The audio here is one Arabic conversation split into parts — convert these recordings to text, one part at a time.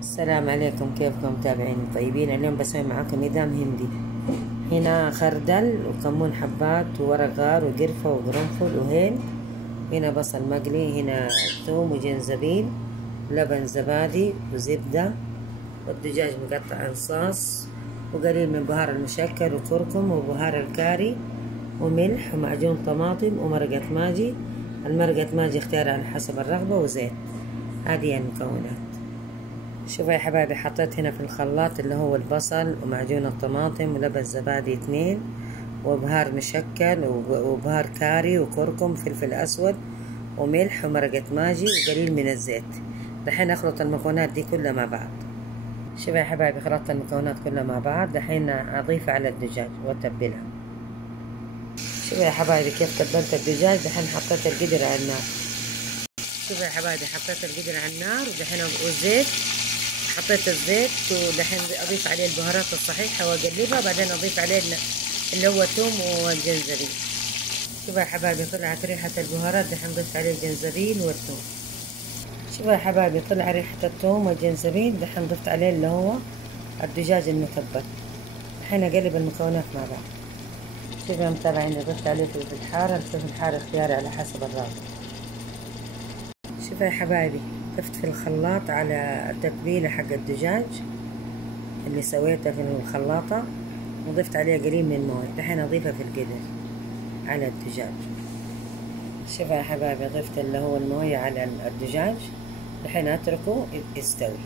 السلام عليكم، كيفكم متابعين طيبين؟ اليوم بسوي معاكم نظام هندي. هنا خردل وكمون حبات وورق غار وقرفة وقرنفل وهيل. هنا بصل مقلي، هنا ثوم وجنزبيل، لبن زبادي وزبدة، والدجاج مقطع انصاص، وقليل من بهار المشكل وكركم وبهار الكاري وملح ومعجون طماطم ومرقة ماجي. المرقة ماجي اختيار على حسب الرغبة، وزيت. هذه المكونات. شوفوا يا حبايبي، حطيت هنا في الخلاط اللي هو البصل ومعجون الطماطم ولبن زبادي 2 وبهار مشكل وبهار كاري وكركم وفلفل اسود وملح ومرقة ماجي وقليل من الزيت. دحين اخلط المكونات دي كلها مع بعض. شوفوا يا حبايبي، خلطت المكونات كلها مع بعض. دحين اضيفها على الدجاج واتبلها. شوفوا يا حبايبي كيف تبلت الدجاج. دحين حطيت القدر على النار. شوفوا يا حبايبي، حطيت القدر على النار ودحين والزيت. حطيت الزيت ودحين اضيف عليه البهارات الصحيحه واقلبها، بعدين اضيف عليه اللي هو الثوم والجنزبيل. شوفوا يا حبايبي، طلعت ريحه البهارات. دحين ضيف عليه الجنزبيل والثوم. شوفوا يا حبايبي، طلع ريحه الثوم والجنزبيل. دحين ضفت عليه اللي هو الدجاج المتبل. دحين اقلب المكونات مع بعض. شوفوا يا متابعين، ضفت عليه فلفل حار. الفلفل الحار اختياري على حسب الرغبه. شوفوا يا حبايبي، ضفت في الخلاط على التتبيلة حق الدجاج اللي سويتها في الخلاطة، وضفت عليها قليل من المويه. دحين اضيفها في القدر على الدجاج. شوفوا يا حبايبي، ضفت اللي هو المويه على الدجاج. دحين اتركه يستوي.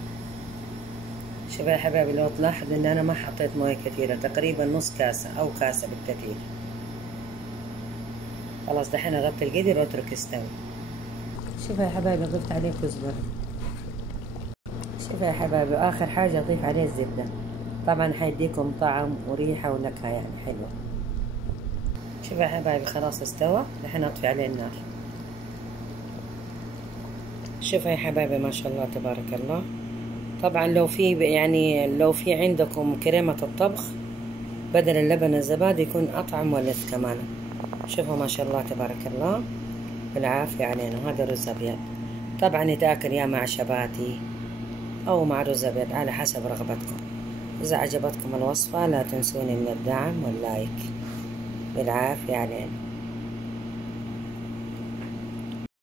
شوفوا يا حبايبي، لو تلاحظ ان انا ما حطيت مويه كثيرة، تقريبا نص كاسة او كاسة بالكثير. خلاص دحين اغطي القدر واترك يستوي. شوفوا يا حبايبي، ضفت عليه كزبرة. شوفوا يا حبايبي، آخر حاجة أضيف عليه الزبدة. طبعا حيديكم طعم وريحة ونكهة يعني حلوة. شوفوا يا حبايبي، خلاص استوى. دحين أطفي عليه النار. شوفوا يا حبايبي، ما شاء الله تبارك الله. طبعا لو في عندكم كريمة الطبخ بدل اللبن الزبادي يكون أطعم ولذ كمان. شوفوا ما شاء الله تبارك الله، بالعافية علينا. وهذا رز أبيض، طبعا يتاكل يا مع شباتي أو مع رز أبيض على حسب رغبتكم. إذا عجبتكم الوصفة لا تنسوني من الدعم واللايك. بالعافية علينا.